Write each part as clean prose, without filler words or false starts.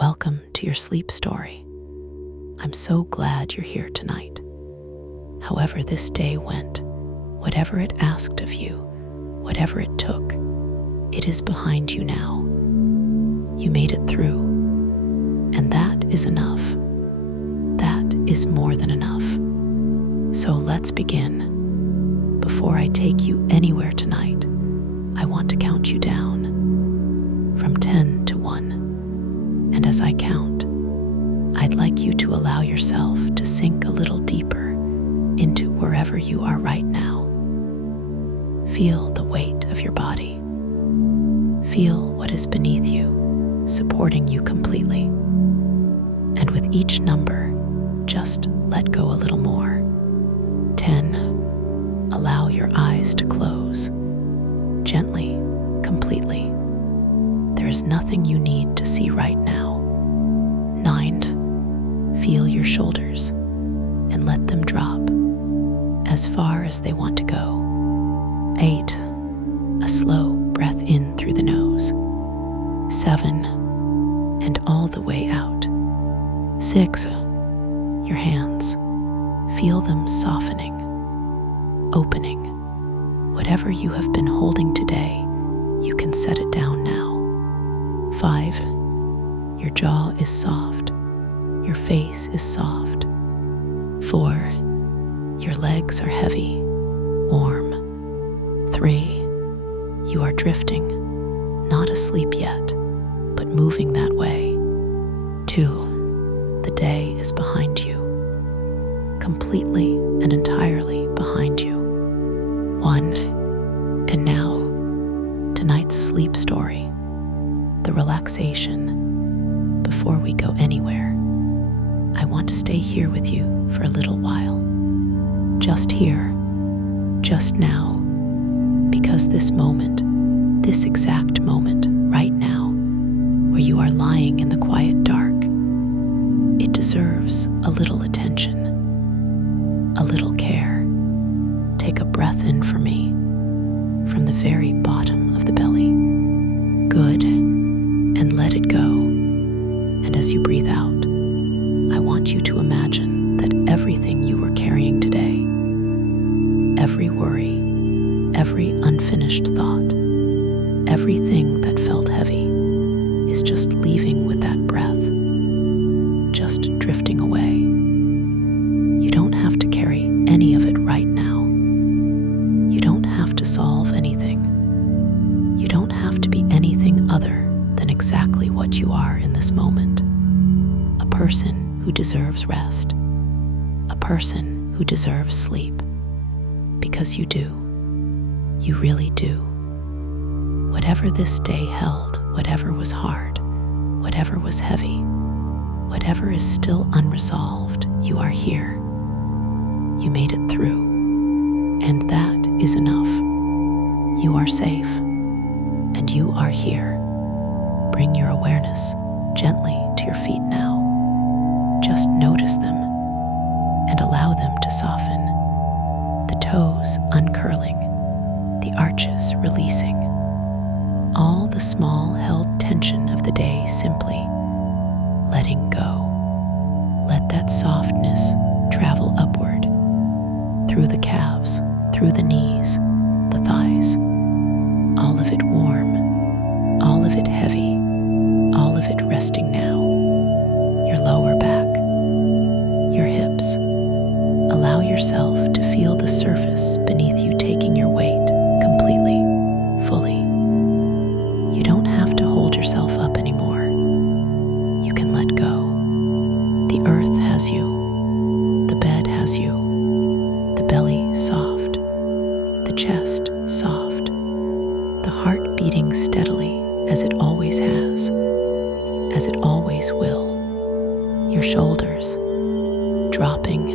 Welcome to your sleep story. I'm so glad you're here tonight. However this day went, whatever it asked of you, whatever it took, it is behind you now. You made it through, and that is enough. That is more than enough. So let's begin. Before I take you anywhere tonight, I want to count you down from 10 to 1. And as I count, I'd like you to allow yourself to sink a little deeper into wherever you are right now. Feel the weight of your body. Feel what is beneath you, supporting you completely. And with each number, just let go a little more. 10. Allow your eyes to close. Gently, completely. There is nothing you need to see right now. 9. Feel your shoulders and let them drop as far as they want to go. 8. A slow breath in through the nose. 7. And all the way out. 6. Your hands. Feel them softening, opening. Whatever you have been holding today, you can set it down now. 5. Your jaw is soft. Your face is soft. 4. Your legs are heavy, warm. 3. You are drifting, not asleep yet, but moving that way. 2. The day is behind you, completely and entirely behind you. 1. And now, tonight's sleep story, the relaxation. Before we go anywhere, I want to stay here with you for a little while. Just here, just now, because this moment, this exact moment, right now, where you are lying in the quiet dark, it deserves a little attention, a little care. Take a breath in for me, from the very bottom of the belly. Good, and let it go. And as you breathe out, I want you to imagine that everything you were carrying today, every worry, every unfinished thought, everything that felt heavy, is just leaving with that breath, just drifting away. You don't have to carry any of it right now. You don't have to solve anything. You don't have to be anything other than exactly what you are in this moment. A person who deserves rest. A person who deserves sleep. Because you do. You really do. Whatever this day held, whatever was hard, whatever was heavy, whatever is still unresolved, you are here. You made it through, and that is enough. You are safe, and you are here. Bring your awareness gently to your feet now. Just notice them and allow them to soften. The toes uncurling, the arches releasing. All the small held tension of the day simply letting go. Let that softness travel upward, through the calves, through the knees, the thighs. All of it warm, all of it heavy, all of it resting now. Your lower back, your hips. Allow yourself to feel the surface beneath you taking your weight completely, fully. You don't have to hold yourself up anymore. You can let go. The earth has you. The bed has you. The belly soft. The chest soft. The heart beating steadily as it always has, as it always will. Your shoulders dropping,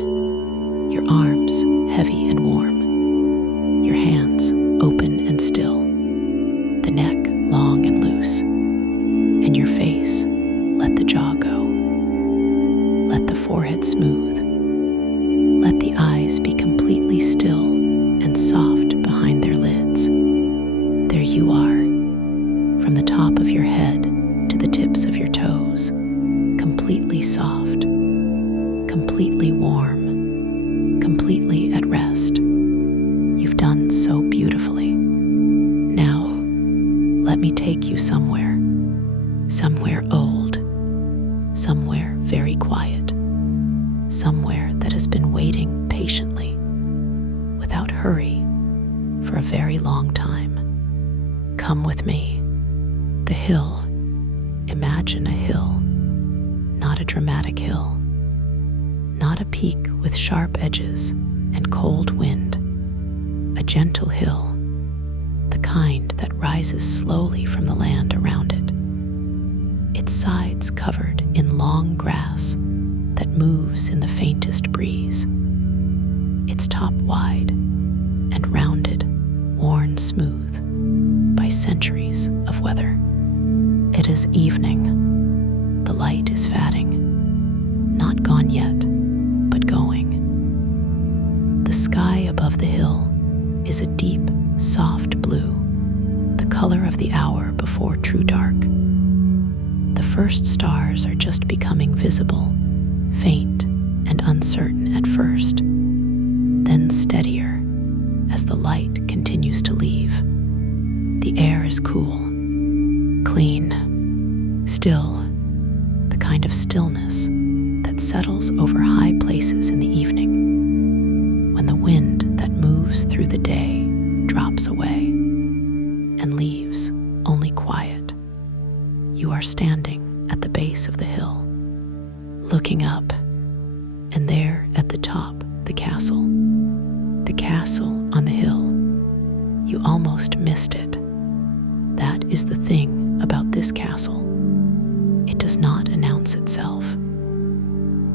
your arms heavy and warm, your hands open and still, the neck long and loose, and your face, let the jaw go. Let the forehead smooth. Let the eyes be completely still and soft behind their lids. There you are, from the top of your head to the tips of your toes, completely soft, completely warm, completely at rest. You've done so beautifully. Now, let me take you somewhere old, somewhere very quiet, somewhere that has been waiting patiently, without hurry, for a very long time. Come with me. The hill. Imagine a hill, not a dramatic hill, not a peak with sharp edges and cold wind. A gentle hill, the kind that rises slowly from the land around it. Its sides covered in long grass that moves in the faintest breeze. Its top wide and rounded, worn smooth by centuries of weather. It is evening. The light is fading, not gone yet, but going. The sky above the hill is a deep, soft blue, the color of the hour before true dark. The first stars are just becoming visible, faint and uncertain at first, then steadier as the light continues to leave. The air is cool, clean, still, the kind of stillness that settles over high places in the evening, when the wind that moves through the day drops away and leaves only quiet. You are standing at the base of the hill, looking up, and there at the top, the castle on the hill. You almost missed it. That is the thing about this castle. It does not announce itself.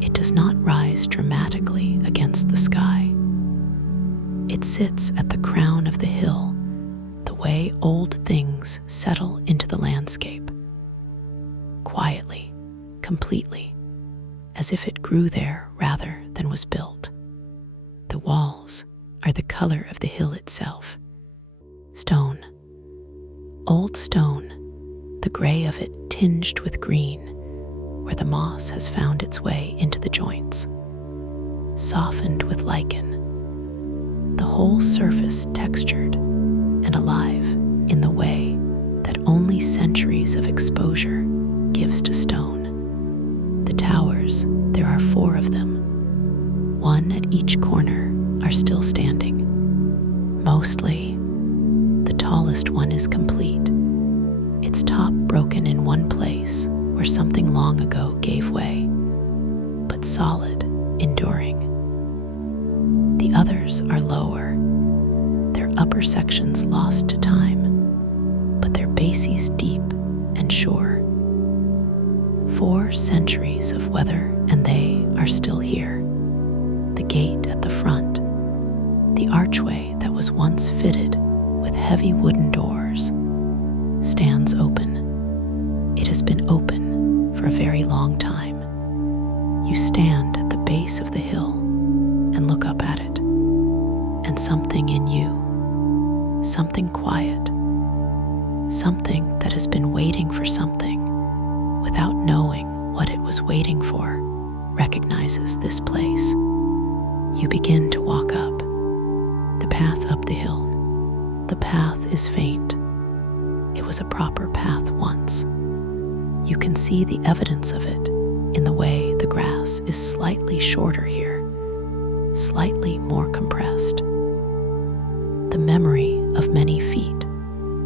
It does not rise dramatically against the sky. It sits at the crown of the hill, the way old things settle into the landscape. Quietly, completely, as if it grew there rather than was built. The walls are the color of the hill itself. Stone. Old stone, the gray of it tinged with green, where the moss has found its way into the joints. Softened with lichen. The whole surface textured and alive in the way that only centuries of exposure gives to stone. The towers, there are 4 of them. 1 at each corner are still standing. Mostly, the tallest one is complete, its top broken in one place where something long ago gave way, but solid, enduring. The others are lower, their upper sections lost to time, but their bases deep and sure. 4 centuries of weather and they are still here. The gate at the front, the archway that was once fitted with heavy wooden doors, stands open. It has been open for a very long time. You stand at the base of the hill and look up at it, and something in you, something quiet, something that has been waiting for something without knowing what it was waiting for, recognizes this place. You begin to walk up, the path up the hill. The path is faint. It was a proper path once. You can see the evidence of it in the way the grass is slightly shorter here, slightly more compressed. The memory of many feet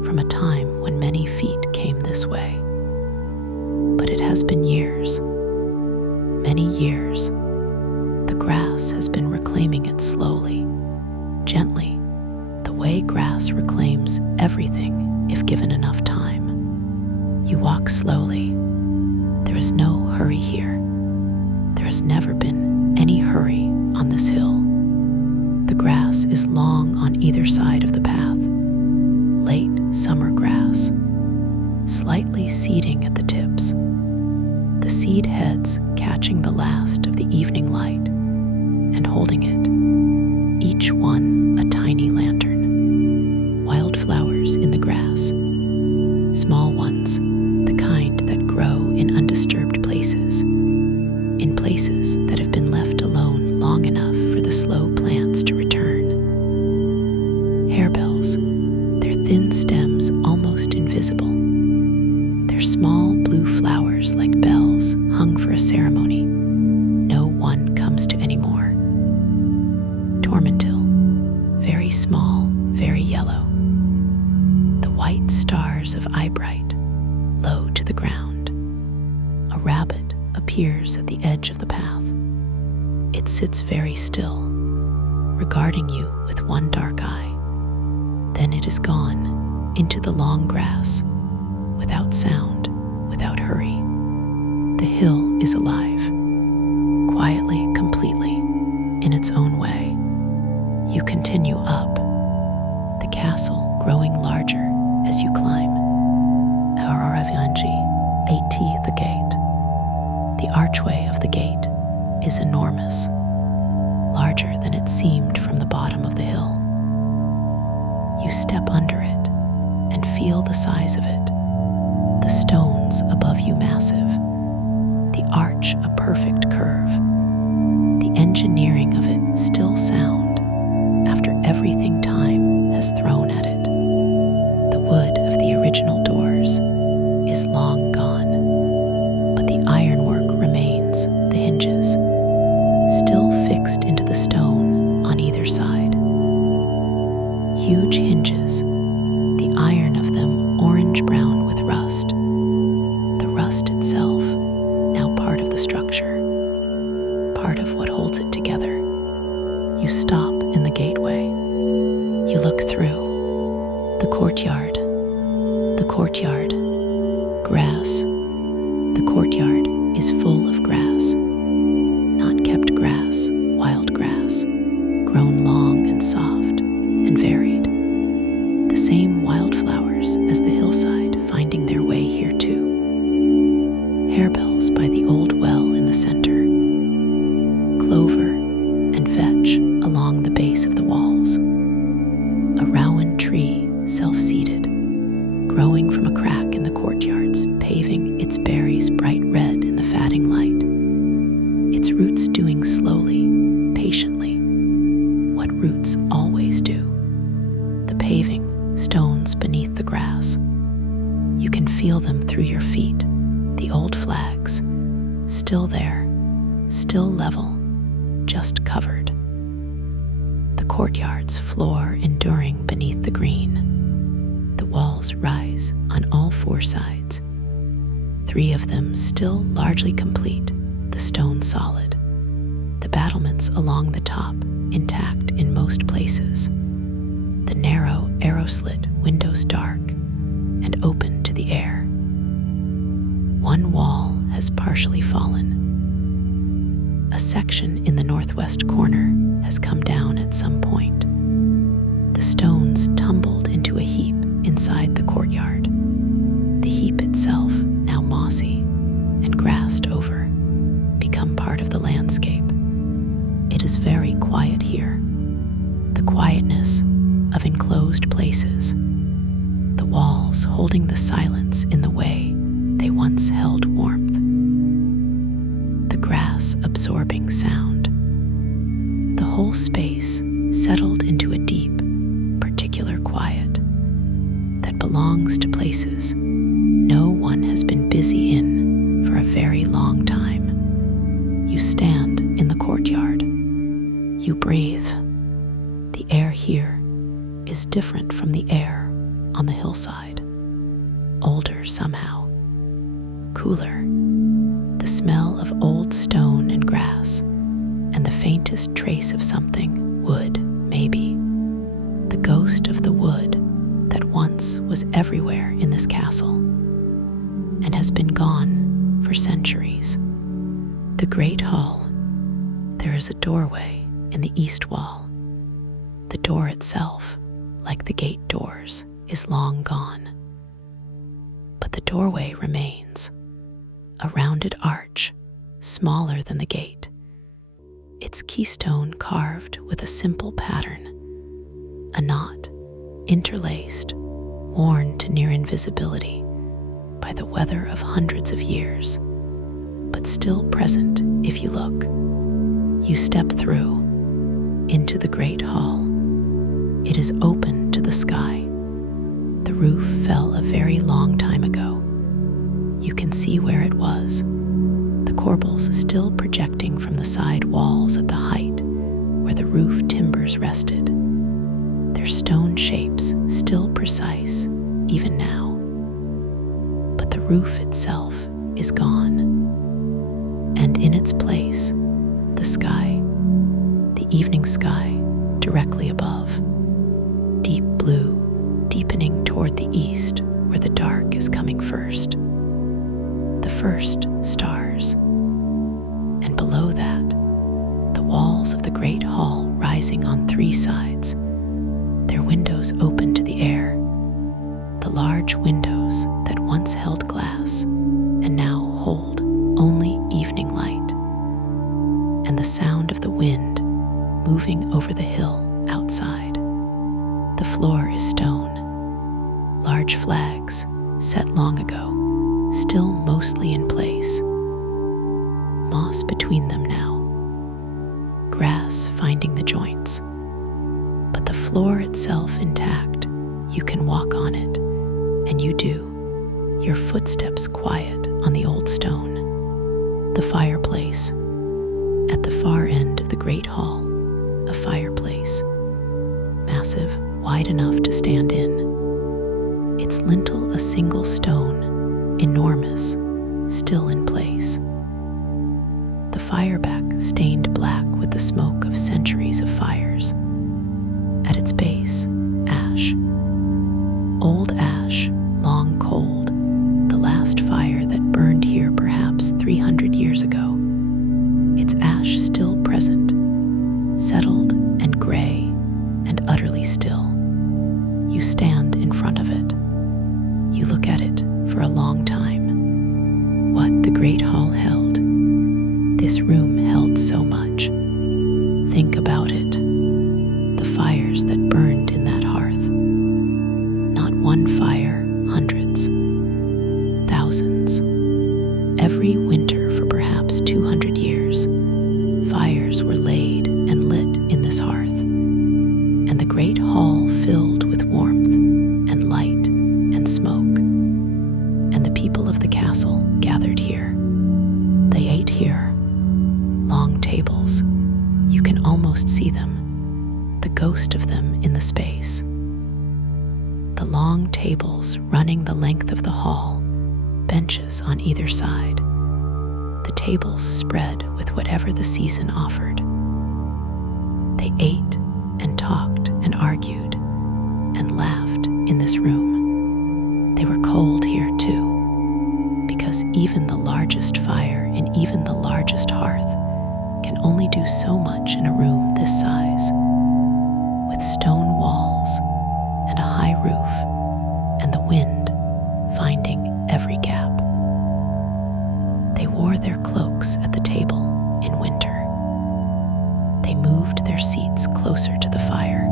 from a time when many feet came this way. But it has been years, many years. The grass has been reclaiming it slowly, gently, the way grass reclaims everything if given enough time. You walk slowly. There is no hurry here. There has never been any hurry on this hill. The grass is long on either side of the path, late summer grass, slightly seeding at the tips, the seed heads catching the last of the evening light and holding it, each one a tiny lantern. Wildflowers in the grass, small ones, the kind that grow in undisturbed places, stars like bells hung for a ceremony no one comes to anymore. Tormentil, very small, very yellow. The white stars of Eyebright, low to the ground. A rabbit appears at the edge of the path. It sits very still, regarding you with one dark eye. Then it is gone into the long grass, without sound, without hurry. The hill is alive, quietly, completely, in its own way. You continue up, the castle growing larger as you climb. Aravanji, 80 the gate. The archway of the gate is enormous, larger than it seemed from the bottom of the hill. You step under it and feel the size of it. The stones above you massive, the arch a perfect curve, the engineering of it still sound after everything time has thrown at it. The wood of the original doors is long gone, but the ironwork remains, the hinges, still fixed into the stone on either side. Huge hinges, the iron of them orange-brown with rust, the rust itself now part of the structure, part of what holds it together. You stop in the gateway. You look through. The courtyard. The courtyard. Grass. The courtyard is full of grass. Not kept grass, wild grass, grown long and soft and varied. The same wildflowers as the hillside finding their way here too. Harebells by the old well in the center. Clover and vetch along the base of the walls. A rowan tree, self-seated, growing from a crack in the courtyards, paving its berries bright red in the fatting light. Its roots doing slowly, patiently, what roots always do. The paving, stones beneath the grass. You can feel them through your feet, the old flags, still there, still level, just covered. The courtyard's floor enduring beneath the green. The walls rise on all four sides. 3 of them still largely complete, the stone solid. The battlements along the top intact in most places. The narrow arrow-slit windows dark and open to the air. One wall has partially fallen. A section in the northwest corner has come down at some point. The stones tumbled into a heap inside the courtyard. The heap itself, now mossy and grassed over, become part of the landscape. It is very quiet here. The quietness of enclosed places. The walls holding the silence in the way they once held warmth. The grass absorbing sound. The whole space settled into a deep, particular quiet that belongs to places no one has been busy in for a very long time. You stand in the courtyard. You breathe. The air here is different from the air on the hillside. Older somehow. Cooler. The smell of old stone and grass, and the faintest trace of something, wood, maybe. The ghost of the wood that once was everywhere in this castle, and has been gone for centuries. The great hall. There is a doorway in the east wall. The door itself, like the gate doors, is long gone. But the doorway remains. A rounded arch, smaller than the gate. Its keystone carved with a simple pattern. A knot, interlaced, worn to near invisibility by the weather of hundreds of years, but still present if you look. You step through, into the great hall. It is open to the sky. The roof fell a very long time ago. You can see where it was, the corbels still projecting from the side walls at the height where the roof timbers rested, their stone shapes still precise even now. But the roof itself is gone, and in its place, the sky, the evening sky directly above, deep blue, deepening toward the east where the dark is coming first. The first stars. And below that, the walls of the great hall rising on three sides, their windows open to the air, the large windows that once held glass and now hold only evening light, and the sound of the wind moving over the hill outside. The floor is stone, large flags set long ago, still mostly in place, moss between them now, grass finding the joints, but the floor itself intact. You can walk on it, and you do, your footsteps quiet on the old stone. The fireplace, at the far end of the great hall, a fireplace, massive, wide enough to stand in, its lintel a single stone, enormous, still in place. The fireback stained black with the smoke of centuries of fires. At its base, ash. Old ash, long cold, the last fire that burned here perhaps 300 years ago. Its ash still present, settled and gray and utterly still. You stand in front of it. You look at it for a long time. What the great hall held. This room held so much. Think about it. The fires that burned in that hearth. Not one fire, hundreds, thousands. Every winter for perhaps 200 years, fires were laid and lit in this hearth, and the great hall filled with warmth and light and smoke. And the people of the castle gathered here. They ate here. Long tables. You can almost see them, the ghost of them in the space. The long tables running the length of the hall, benches on either side. The tables spread with whatever the season offered. They ate and talked and argued and laughed in this room. They were cold here too, because even the largest fire in even the largest hearth can only do so much in a room this size, with stone walls and a high roof and the wind finding every gap. They wore their cloaks at the table in winter. They moved their seats closer to the fire.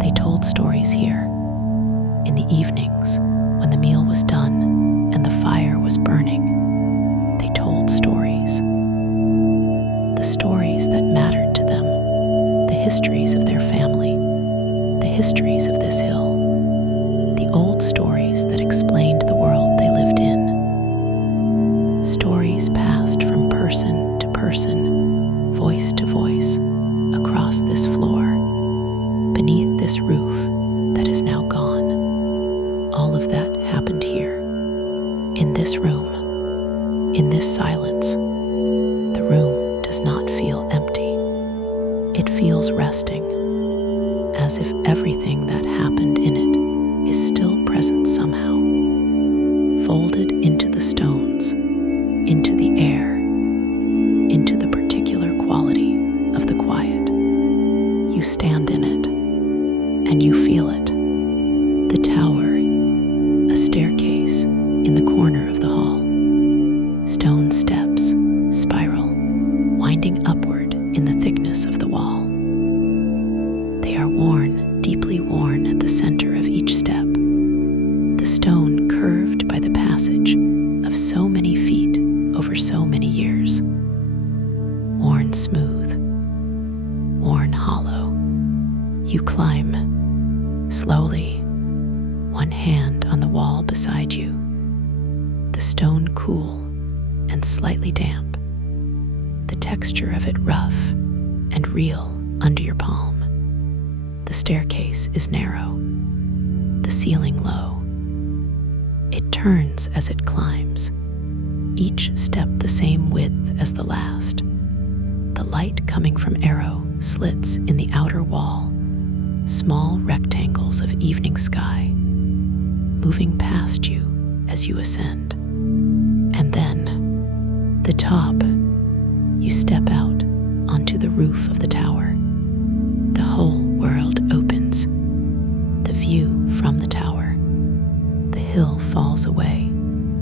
They told stories here. In the evenings, when the meal was done and the fire was burning, they told stories. The stories that mattered to them, the histories of their family, the histories of this hill, the old stories that explained the world they lived in. Stories passed from person to person, voice to voice, across this floor, beneath this roof that is now gone. All of that happened here, in this room, in this silence. The room does not feel empty. It feels resting, as if everything that happened in it is still present somehow, folded into the stones, into the air, into the particular quality of the quiet. You stand in it, and you feel it. The tower, a staircase in the corner of the hall, stone steps, spiral, winding upward in the thickness of the wall. They are worn, deeply worn at the center of each step, the stone curved by the passage of so many feet over so many years. Worn smooth, worn hollow. You climb, slowly, one hand on the wall beside you. the stone cool and slightly damp, the texture of it rough and real under your palm. The staircase is narrow, the ceiling low. It turns as it climbs, each step the same width as the last. The light coming from arrow slits in the outer wall, small rectangles of evening sky, moving past you as you ascend. And then, the top, you step out onto the roof of the tower. The whole world opens. The view from the tower. The hill falls away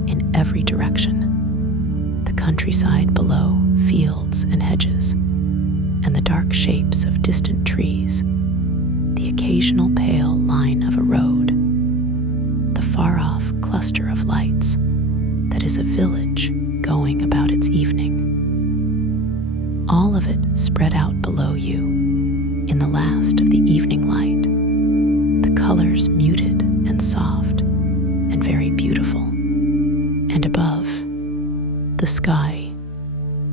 in every direction. The countryside below, fields and hedges, and the dark shapes of distant trees. The occasional pale line of a road. The far-off cluster of lights that is a village going about its evening. All of it spread out below you in the last of the evening light, the colors muted and soft and very beautiful. And above, the sky,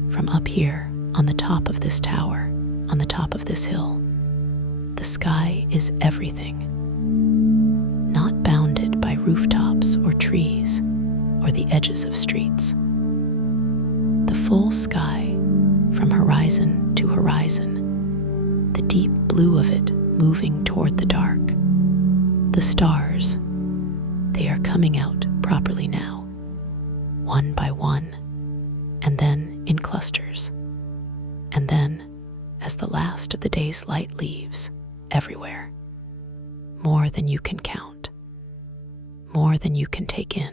from up here on the top of this tower, on the top of this hill, the sky is everything, not bounded by rooftops or trees or the edges of streets. The full sky, from horizon to horizon, the deep blue of it moving toward the dark. The stars, they are coming out properly now, one by one, and then in clusters, and then, as the last of the day's light leaves, everywhere, more than you can count, more than you can take in.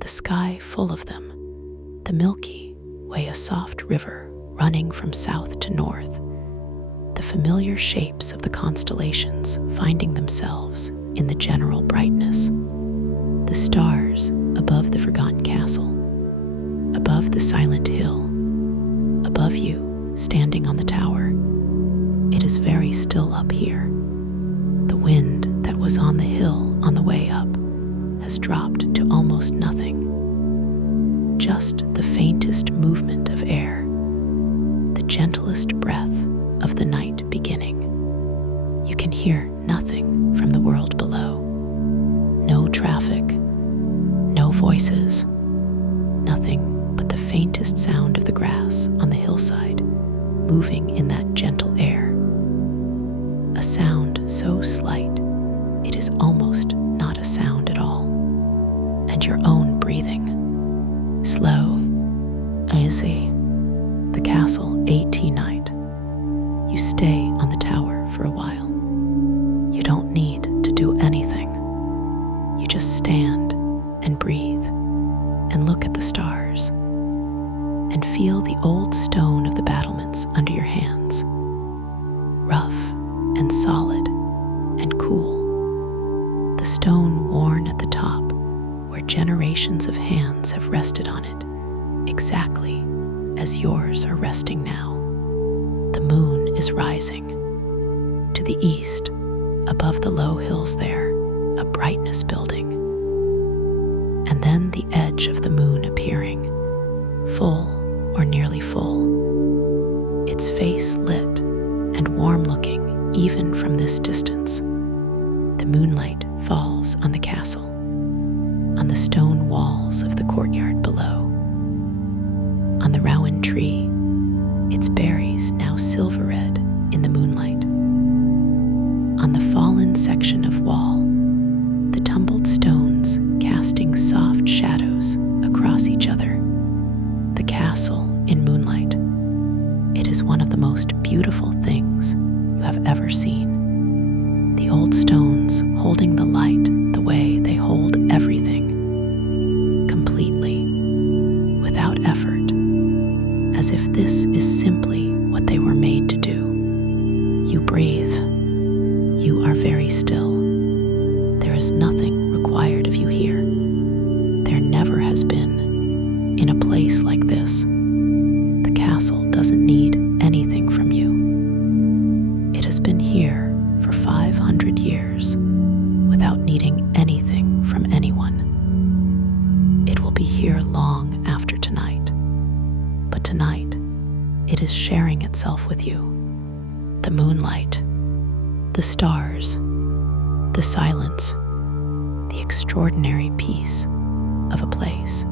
The sky full of them, the Milky Way, a soft river running from south to north, the familiar shapes of the constellations finding themselves in the general brightness, the stars above the forgotten castle, above the silent hill, above you standing on the tower. It is very still up here. The wind that was on the hill on the way up has dropped to almost nothing. Just the faintest movement of air, the gentlest breath of the night beginning. You can hear nothing from the world below. No traffic, no voices, nothing but the faintest sound of the grass on the hillside moving in that gentle air. A sound so slight, it is almost not a sound at all. And your own breathing, slow, easy. The castle 18 night. You stay on the tower for a while. You don't need to do anything. You just stand and breathe and look at the stars and feel the old stone of the battlements under your hands, rough and solid and cool. The stone worn at the top where generations of hands have rested on it, exactly as yours are resting now. The moon is rising. To the east, above the low hills there, a brightness building. And then the edge of the moon appearing, full or nearly full, its face lit and warm-looking even from this distance. The moonlight falls on the castle, on the stone walls of the courtyard below, on the rowan tree, its berries now silver red in the moonlight, on the fallen section of wall, the tumbled stones casting soft shadows across each other. The castle in moonlight. It is one of the most beautiful things you have ever seen. The old stones holding the light the way they hold everything, completely, without effort, as if this is simply what they were made to do. You breathe. You are very still. There is nothing required of you here. There never has been in a place like this. The castle doesn't need anything from you. It has been here for 500 years without needing anything from anyone. tonight, it is sharing itself with you. The moonlight, the stars, the silence, the extraordinary peace of a place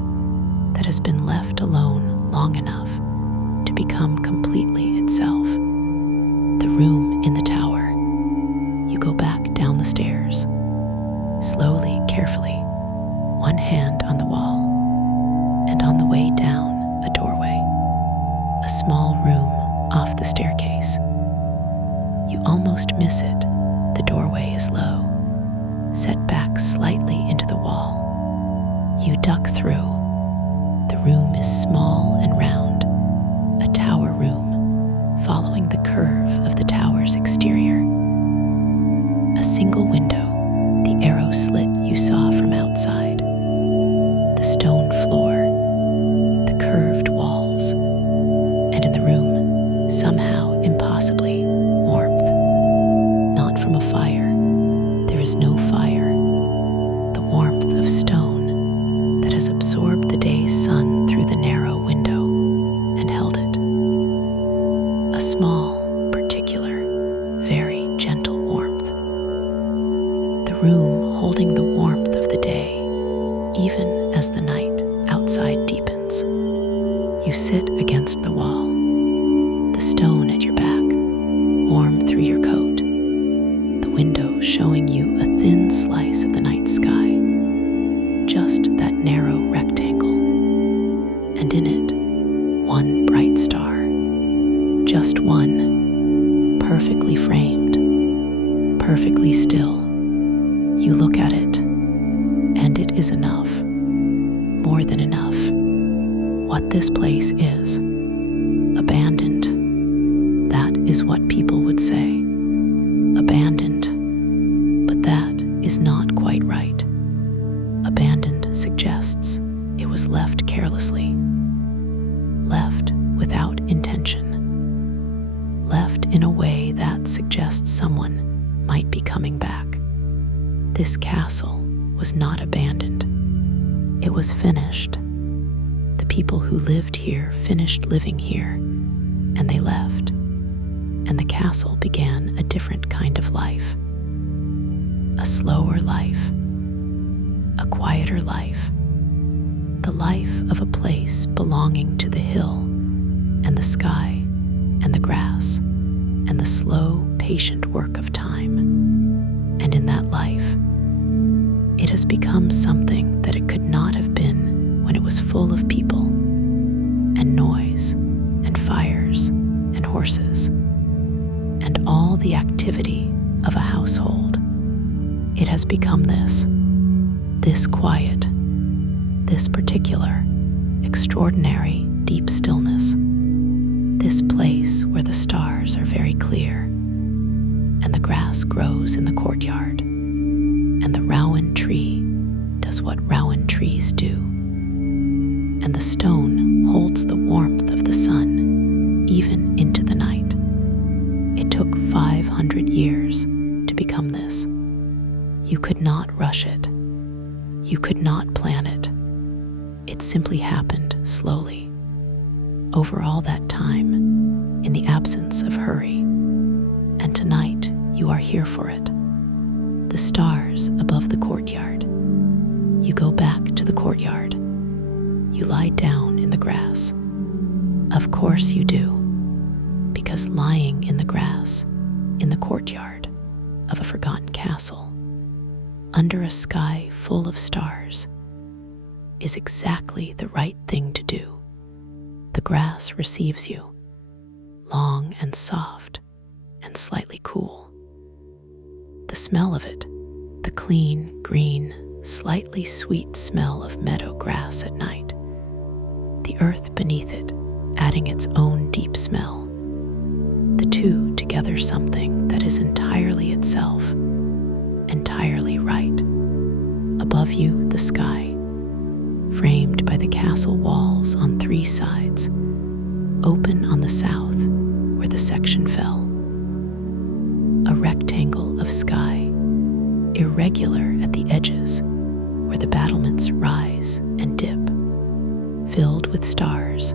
that has been left alone long enough to become completely itself. The room in the tower. You go back down the stairs, slowly, carefully, one hand on the wall, and on the way down, a doorway, a small room off the staircase. You almost miss it. The doorway is low, set back slightly into the wall. You duck through. The room is small and round, a tower room, following the curve of the tower's exterior. A single window, the arrow slit you saw from outside, the stone floor, the curved walls, and in the room, somehow impossibly, warmth. Not from a fire. There is no fire. The warmth of stone that has absorbed the day's sun through the narrow window and held it. A small, particular, very gentle warmth. The room holding the warmth of the day, even as the night outside deepens. You sit against the wall, the stone at your back, warm through your coat, the window showing you a thin slice of the night sky, just that narrow rectangle, and in it, one bright star, just one, perfectly framed, perfectly still. You look at it, and it is enough, more than enough. What this place is, abandoned, that is what people would say. Abandoned, but that is not quite right. Abandoned suggests it was left carelessly, left without intention, left in a way that suggests someone might be coming back. This castle was not abandoned. It was finished. The people who lived here finished living here, and they left. And the castle began a different kind of life. A slower life. A quieter life. The life of a place belonging to the hill, and the sky, and the grass, and the slow, patient work of time. And in that life, it has become something that it could not have been when it was full of people, and noise, and fires, and horses, and all the activity of a household. It has become this quiet, this particular, extraordinary, deep stillness, this place where the stars are very clear, and the grass grows in the courtyard, and the rowan tree does what rowan trees do, and the stone holds the warmth of the sun even into the night. It took 500 years to become this. You could not rush it. You could not plan it. It simply happened slowly, over all that time, in the absence of hurry. And tonight you are here for it. The stars above the courtyard. You go back to the courtyard. You lie down in the grass. Of course you do, because lying in the grass, in the courtyard of a forgotten castle, under a sky full of stars, is exactly the right thing to do. The grass receives you, long and soft and slightly cool. The smell of it, the clean, green, slightly sweet smell of meadow grass at night, the earth beneath it adding its own deep smell, the two together something that is entirely itself, entirely right. Above you, the sky, framed by the castle walls on three sides, open on the south where the section fell. A rectangle of sky, irregular at the edges where the battlements rise and dip, filled with stars.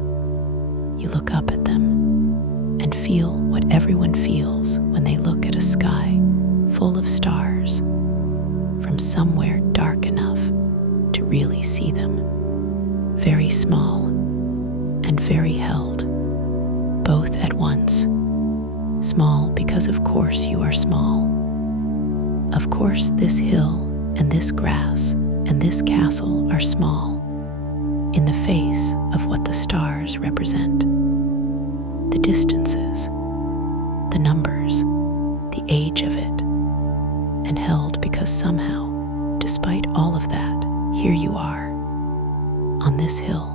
You look up at them and feel what everyone feels when they look at a sky full of stars from somewhere dark enough to really see them. Very small and very held, both at once. Small because of course you are small. Of course this hill and this grass and this castle are small in the face of what the stars represent. The distances, the numbers, the age of it, and held because somehow, despite all of that, here you are, on this hill,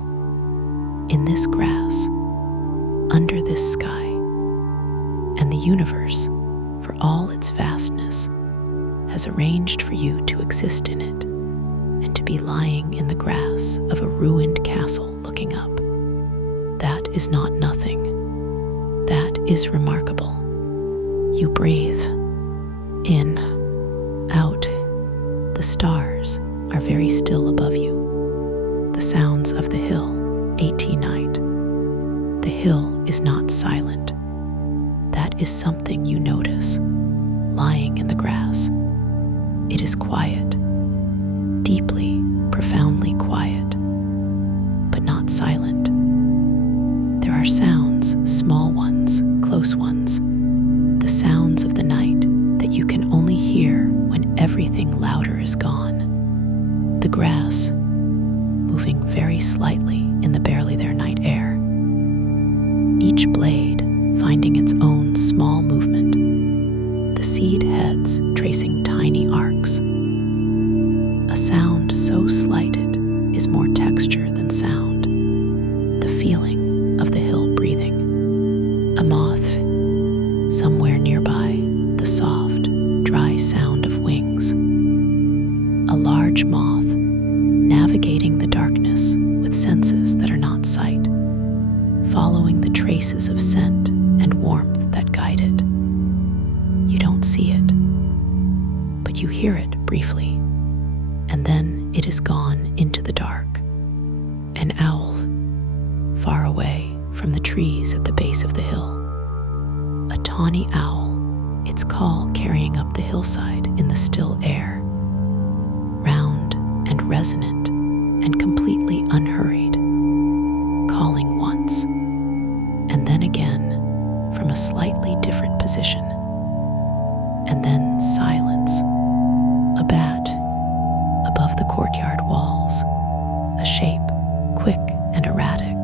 in this grass, under this sky, and the universe, for all its vastness, has arranged for you to exist in it and to be lying in the grass of a ruined castle looking up. That is not nothing. That is remarkable. You breathe in, out. The stars are very still above you. The sounds of the hill, 18 night. The hill is not silent. That is something you notice, lying in the grass. It is quiet, deeply, profoundly quiet, but not silent. There are sounds, small ones, close ones, the sounds of the night that you can only hear when everything louder is gone. The grass, moving very slightly in the barely there night air. Each blade finding its own small movement. The seed heads tracing tiny arcs. A sound so slighted is more texture than sound. The feeling of the hill breathing. A moth somewhere nearby, the soft, dry sound of wings. A large moth navigating the darkness with senses that are not sight, following the traces of scent and warmth that guide it. You don't see it, but you hear it briefly, and then it is gone into the dark. An owl, far away from the trees at the base of the hill. A tawny owl, its call carrying up the hillside in the still air, round and resonant and completely unhurried, calling once, and then again from a slightly different position, and then silence. A bat above the courtyard walls, a shape quick and erratic,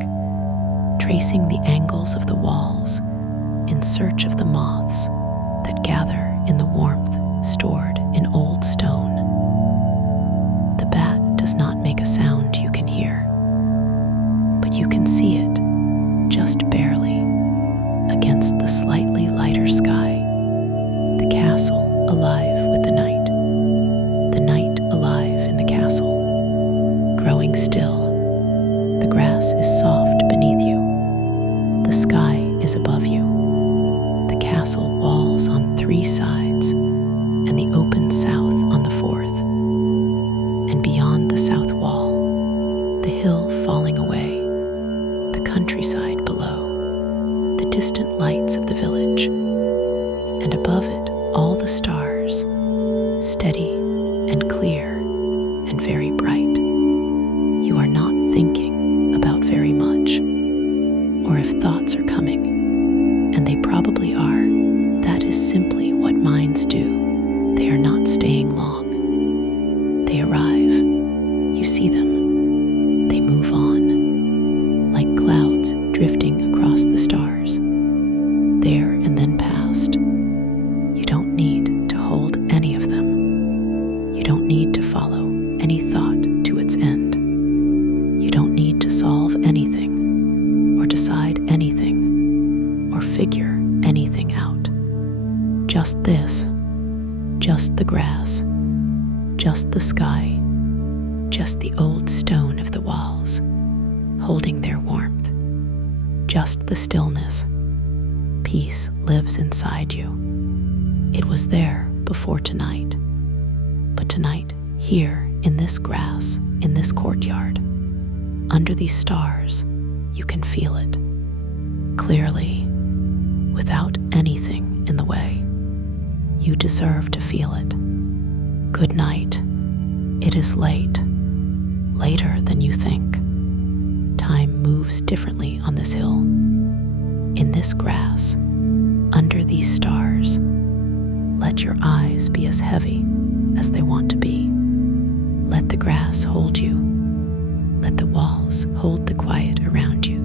tracing the angles of the walls in search of the moths that gather in the warmth stored in old stone. The bat does not make a sound you can hear, but you can see it, just barely, against the slightly lighter sky. The castle alive with the night alive in the castle, growing still. The grass is soft beneath you. The sky is above you. The castle walls on 3 sides, and the open south on the 4th. And beyond the south wall, the hill falling away, the countryside below, the distant lights of the village, and above it all the stars, steady and clear and very bright. You are not thinking about very much, or if thoughts are coming, and they probably are, that is simply what minds do. They are not staying long. They arrive, you see them, they move on, like clouds drifting across the stars, there and then past. You don't need to hold any of them. You don't need to follow any thought to its end. You don't need to solve anything, or decide anything, or figure anything out. Just this, just the grass, just the sky, just the old stone of the walls, holding their warmth, just the stillness. Peace lives inside you. It was there before tonight, but tonight, here in this grass, in this courtyard, under these stars, you can feel it. clearly, without anything in the way. You deserve to feel it. Good night. It is late, later than you think. Time moves differently on this hill, in this grass, under these stars. Let your eyes be as heavy as they want to be. Let the grass hold you. Let the walls hold the quiet around you.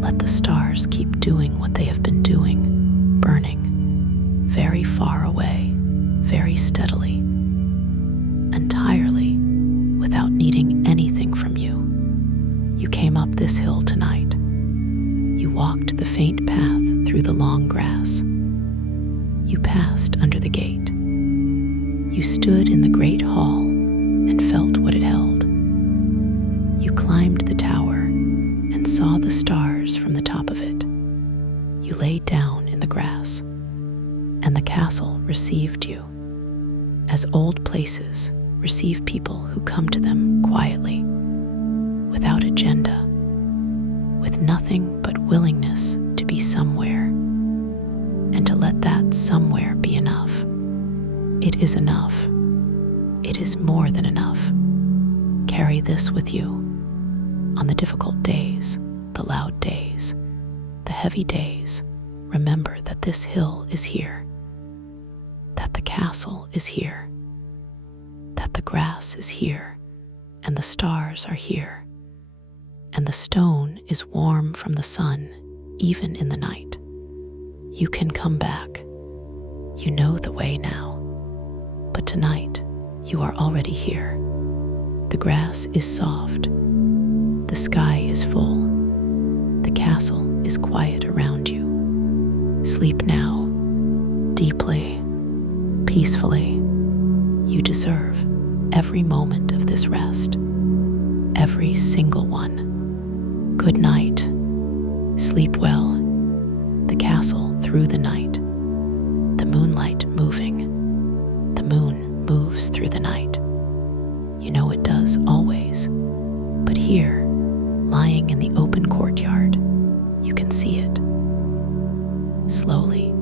Let the stars keep doing what they have been doing, burning, very far away, very steadily, entirely without needing anything from you. You came up this hill tonight. You walked the faint path through the long grass. You passed under the gate. You stood in the great hall and felt what it held. You climbed the tower and saw the stars from the top of it. You lay down in the grass, and the castle received you, as old places receive people who come to them quietly, without agenda, with nothing but willingness to be somewhere, and to let that somewhere be enough. It is enough. It is more than enough. Carry this with you. On the difficult days, the loud days, the heavy days, remember that this hill is here, that the castle is here, that the grass is here, and the stars are here, and the stone is warm from the sun, even in the night. You can come back. You know the way now. But tonight, you are already here. The grass is soft. The sky is full. The castle is quiet around you. Sleep now, deeply, peacefully. You deserve every moment of this rest, every single one. Good night. Sleep well. The castle through the night. The moonlight moving. The moon moves through the night. You know it does always. But here, lying in the open courtyard, you can see it. Slowly,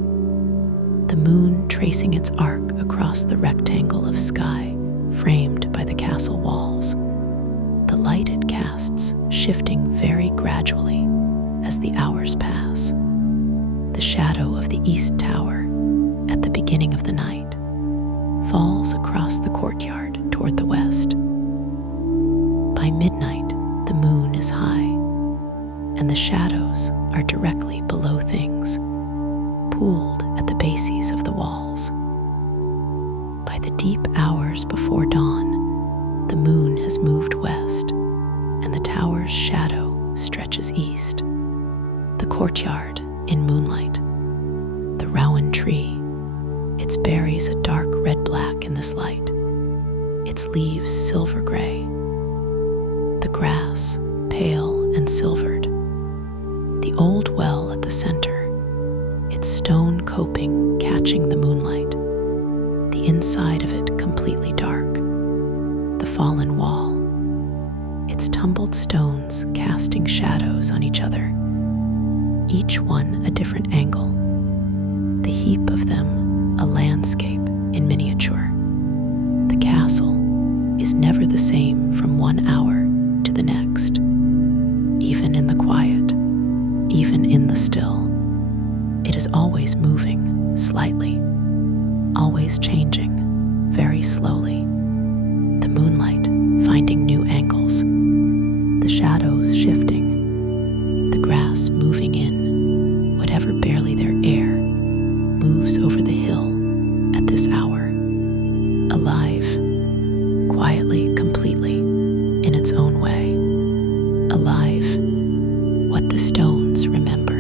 the moon tracing its arc across the rectangle of sky framed by the castle walls, the light it casts shifting very gradually as the hours pass. The shadow of the east tower at the beginning of the night falls across the courtyard toward the west. By midnight, the moon is high, and the shadows are directly below things, pooled at the bases of the walls. By the deep hours before dawn, the moon has moved west, and the tower's shadow stretches east. The courtyard in moonlight, the rowan tree, its berries a dark red-black in this light, its leaves silver-gray, the grass pale and silvered, the old well at the center, its stone coping catching the moonlight, the inside of it completely dark, the fallen wall, its tumbled stones casting shadows on each other, each one a different angle, the heap of them a landscape in miniature. The castle is never the same from 1 hour to the next, even in the quiet, even in the still. It is always moving slightly, always changing very slowly, the moonlight finding new angles, the shadows shifting, the grass moving in, whatever barely their air moves over the hill at this hour, alive, quietly, completely, in its own way, alive, what the stones remember.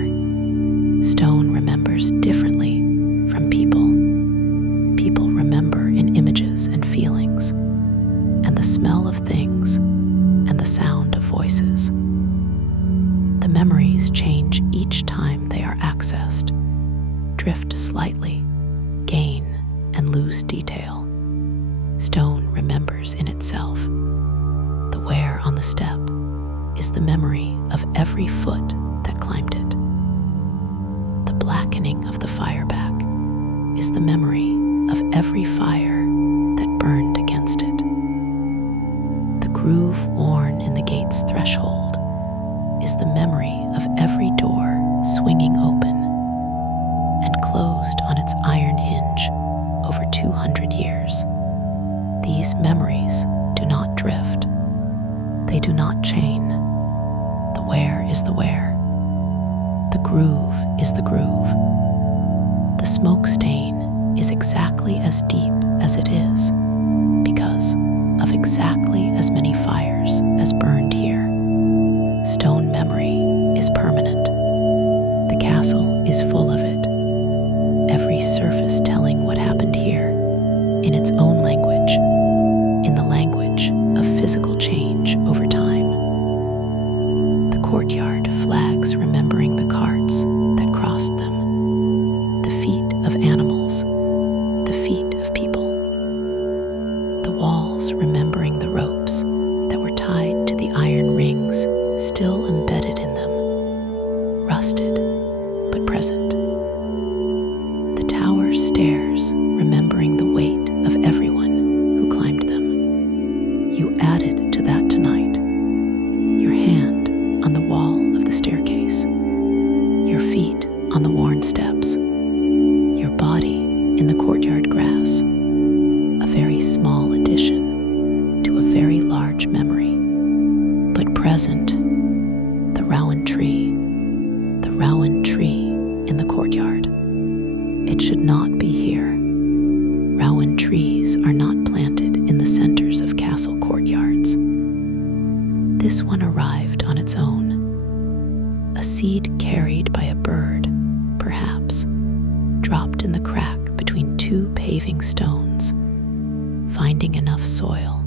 Stone remembers differently from people. People remember in images and feelings, and the smell of things, and the sound of voices. The memories change each time they are accessed, drift slightly, gain and lose detail. Stone remembers in itself. The wear on the step is the memory of every foot that climbed it. blackening of the fireback is the memory of every fire that burned against it. The groove worn in the gate's threshold is the memory of every door swinging open and closed on its iron hinge over 200 years. These memories do not drift. They do not chain. The where is the where. The groove is the groove. The smoke stain is exactly as deep as it is because of exactly as many fires as burned here. Stone memory is permanent. The castle is full of it. Every surface telling what happened here in its own language, in the language of physical change over time. The courtyard flags remembering the carts that crossed them, the feet of animals, the feet of people. The walls remembering the ropes that were tied to the iron rings still embedded in them, rusted but present. The tower stairs remembering the weight of everyone who climbed them. You added to that tonight. Your hand on the wall of the staircase, your feet on the worn steps, your body in the courtyard grass, a very small addition to a very large memory, but present, the rowan tree in the courtyard. It should not be here. Rowan trees are not planted in the centers of castle courtyards. This one arrived on its own, a seed carried by a bird, perhaps, dropped in the crack between two paving stones, finding enough soil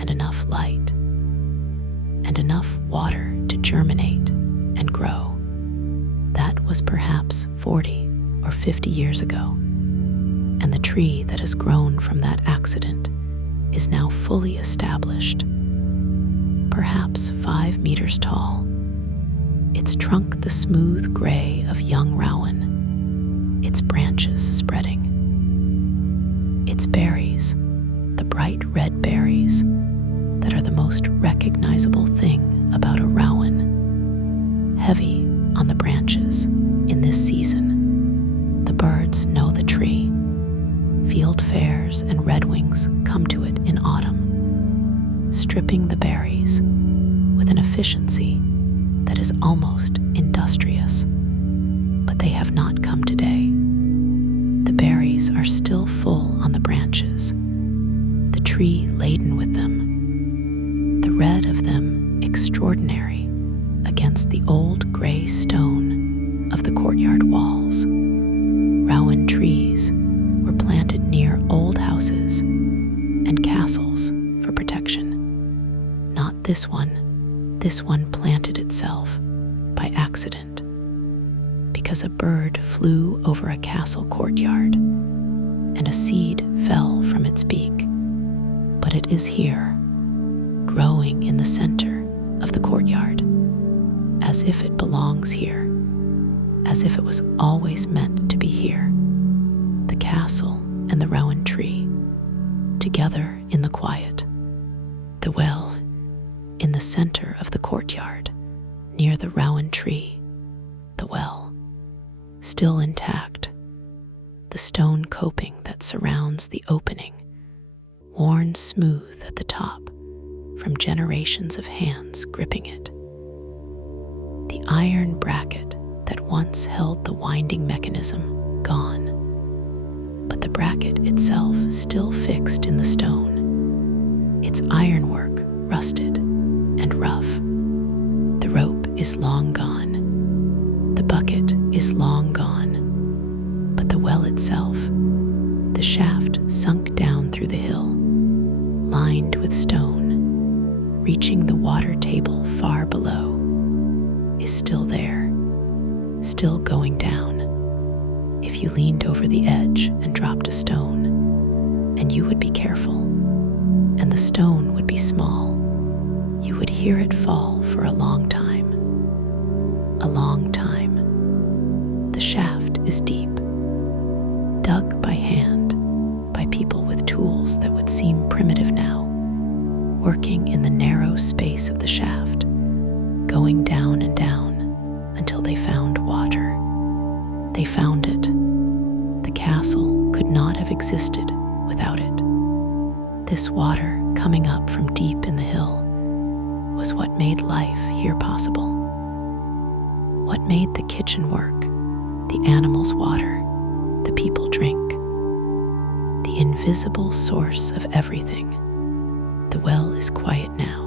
and enough light and enough water to germinate and grow. That was perhaps 40 or 50 years ago, and the tree that has grown from that accident is now fully established, perhaps 5 meters tall, its trunk the smooth gray of young rowan, its branches spreading. Its berries, the bright red berries that are the most recognizable thing about a rowan, heavy on the branches in this season. The birds know the tree. Field fairs and redwings come to it in autumn, stripping the berries with an efficiency that is almost industrious. But they have not come today. The berries are still full on the branches, the tree laden with them, the red of them extraordinary against the old gray stone of the courtyard walls. Rowan trees were planted near old houses and castles for protection. Not this one. This one planted itself by accident because a bird flew over a castle courtyard and a seed fell from its beak. But it is here, growing in the center of the courtyard, as if it belongs here, as if it was always meant to be here. The castle and the rowan tree, together in the quiet. The well, in the center of the courtyard, near the rowan tree. The well, still intact. The stone coping that surrounds the opening, worn smooth at the top from generations of hands gripping it. The iron bracket that once held the winding mechanism, gone, but the bracket itself still fixed in the stone, its ironwork rusted and rough. The rope is long gone, the bucket is long gone, but the well itself, the shaft sunk down through the hill, lined with stone, reaching the water table far below, is still there, still going down. If you leaned over the edge and dropped a stone, and you would be careful, and the stone would be small, you would hear it fall for a long time. A long time. The shaft is deep, dug by hand by people with tools that would seem primitive now, working in the narrow space of the shaft, going down and down until they found water. They found it. The castle could not have existed without it. This water coming up from deep in the hill was what made life here possible. What made the kitchen work, the animals water, the people drink. The invisible source of everything. The well is quiet now.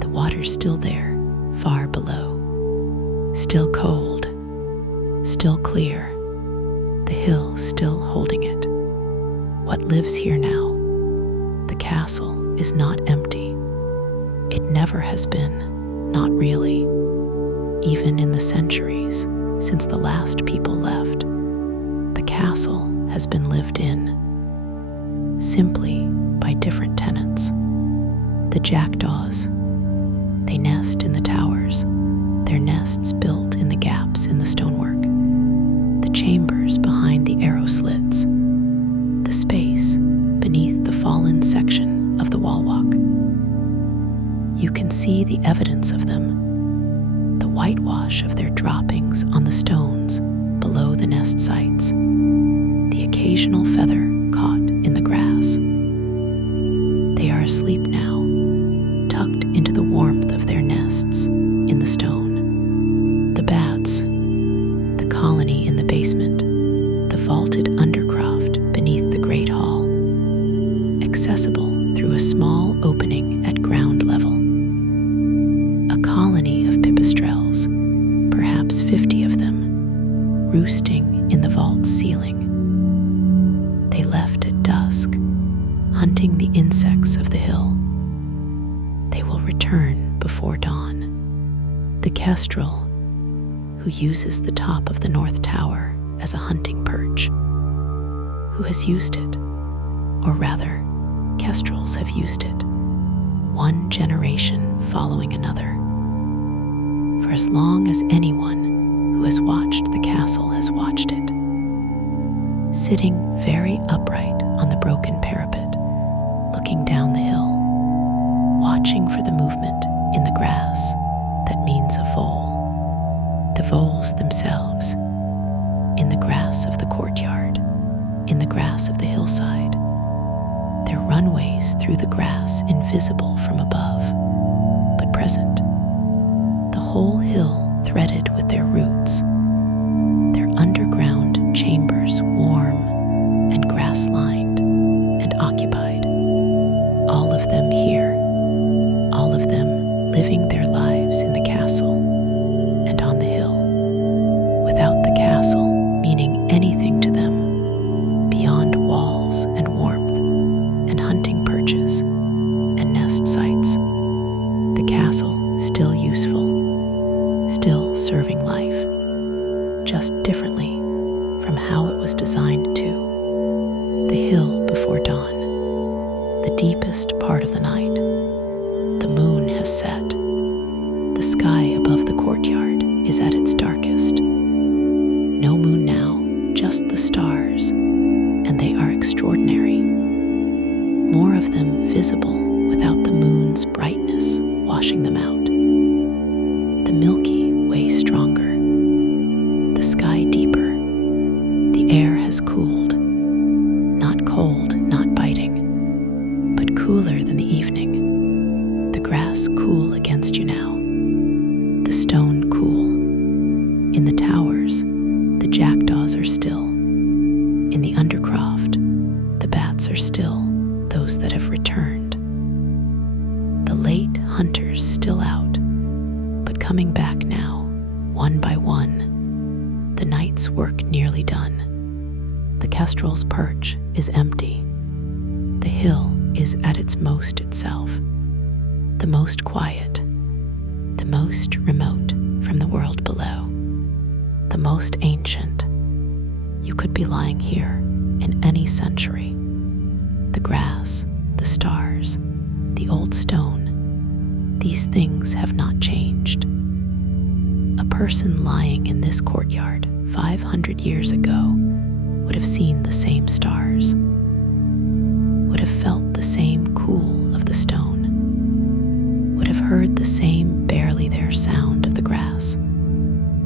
The water's still there, far below. Still cold, still clear. The hill still holding it. What lives here now? The castle is not empty. It never has been, not really. Even in the centuries since the last people left, the castle has been lived in, simply by different tenants. The jackdaws, they nest in the towers, their nests built in the gaps in the stonework, the chambers behind the arrow slits, the space beneath the fallen section of the wall walk. You can see the evidence of them, the whitewash of their droppings on the stones below the nest sites, the occasional feather caught in the grass. They are asleep now, tucked into the warmth of their nests in the stone. The bats, the colony in the basement, the vaulted undercroft beneath the great hall, accessible through a small opening at ground level. A colony of pipistrelles, perhaps 50 of them, roosting in the vault's ceiling. They left at dusk, hunting the insects of the hill. They will return before dawn. The kestrel, who uses the top of the north tower as a hunting perch, who has used it, or rather, kestrels have used it, one generation following another. For as long as anyone who has watched the castle has watched it, sitting very upright on the broken parapet, looking down the hill, watching for the movement in the grass that means a vole. The voles themselves, in the grass of the courtyard, in the grass of the hillside, their runways through the grass invisible from above, but present. The whole hill threaded with their roots, their underground chambers warm and grass-lined and occupied. All of them here, all of them living their lives in the castle and on the hill, without the castle meaning anything to them beyond walls and warmth and hunting perches and nest sites. The castle still useful, still serving life, just differently from how it was designed to. The hill before dawn, the deepest part of the night. The moon has set. The sky above the courtyard is at its darkest. No moon now, just the stars, and they are extraordinary. More of them visible without the moon's brightness washing them out. The Milky Way stronger, the sky deeper, the air has cooled, not cold, not biting, but cooler than the evening. The grass cool against you now, the stone cool. In the towers, the jackdaws are still. In the undercroft, the bats are still, those that have returned. The late hunters still out, but coming back now, one by one. The night's work nearly done. The kestrel's perch is empty. The hill is at its most itself, the most quiet, the most remote from the world below, the most ancient. You could be lying here in any century. The grass, the stars, the old stone, these things have not changed. A person lying in this courtyard 500 years ago would have seen the same stars, would have felt the same cool of the stone, would have heard the same barely there sound of the grass.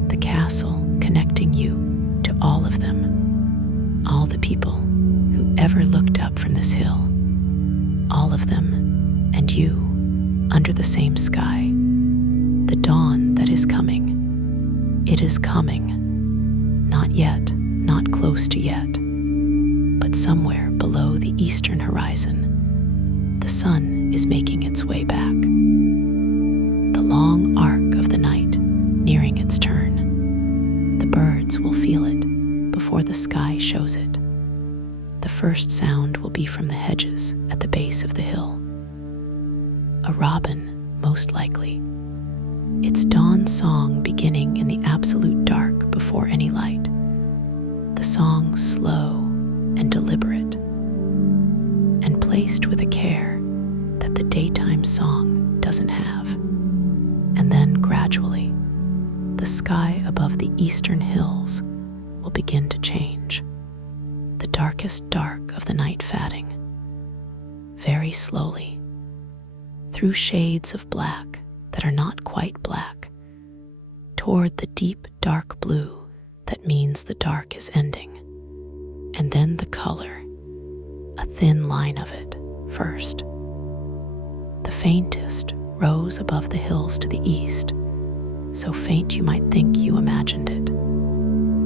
The castle connecting you to all of them, all the people who ever looked up from this hill, all of them and you under the same sky. The dawn that is coming, it is coming. Not yet, not close to yet, but somewhere below the eastern horizon, the sun is making its way back. The long arc of the night nearing its turn. The birds will feel it before the sky shows it. The first sound will be from the hedges at the base of the hill. A robin, most likely. Its dawn song beginning in the absolute dark before any light. The song slow and deliberate, and placed with a care that the daytime song doesn't have. And then gradually, the sky above the eastern hills will begin to change. The darkest dark of the night fading, very slowly, through shades of black that are not quite black, toward the deep dark blue that means the dark is ending. And then the color, a thin line of it first. The faintest rose above the hills to the east, so faint you might think you imagined it.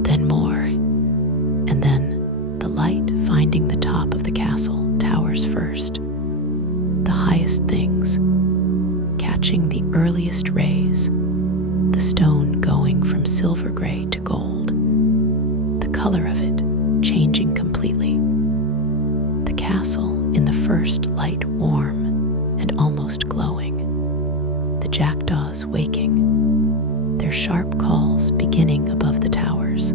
Then more, and then the light finding the top of the castle towers first. The highest things, catching the earliest rays, the stone going from silver gray to gold, the color of it changing completely. The castle in the first light warm and almost glowing. The jackdaws waking, their sharp calls beginning above the towers.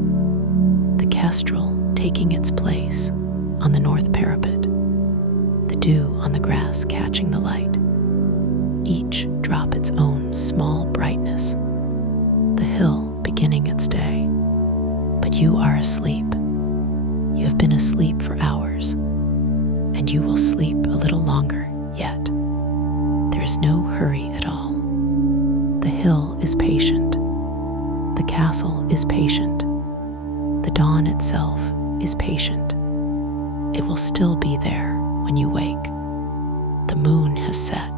The kestrel taking its place on the north parapet. The dew on the grass catching the light. Each drop its own small brightness. The hill beginning its day. But you are asleep. You have been asleep for hours, and you will sleep a little longer yet. There is no hurry at all. The hill is patient. The castle is patient. The dawn itself is patient. It will still be there when you wake. The moon has set.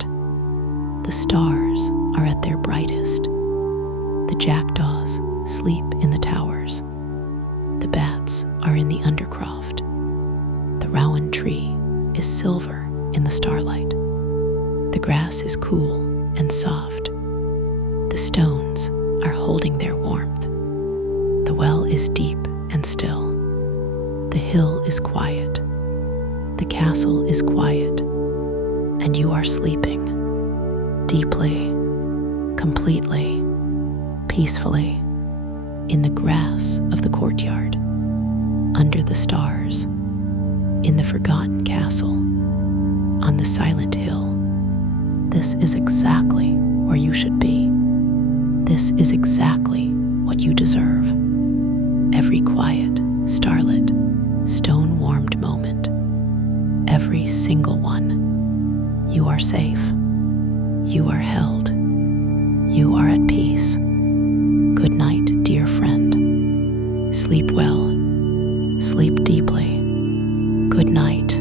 The stars are at their brightest. The jackdaws sleep in the towers. The bats are in the undercroft. The rowan tree is silver in the starlight. The grass is cool and soft. The stones are holding their warmth. The well is deep and still. The hill is quiet. The castle is quiet. And you are sleeping. Deeply, completely, peacefully, in the grass of the courtyard, under the stars, in the forgotten castle, on the silent hill. This is exactly where you should be. This is exactly what you deserve. Every quiet, starlit, stone-warmed moment, every single one. You are safe. You are held. You are at peace. Good night, dear friend. Sleep well. Sleep deeply. Good night.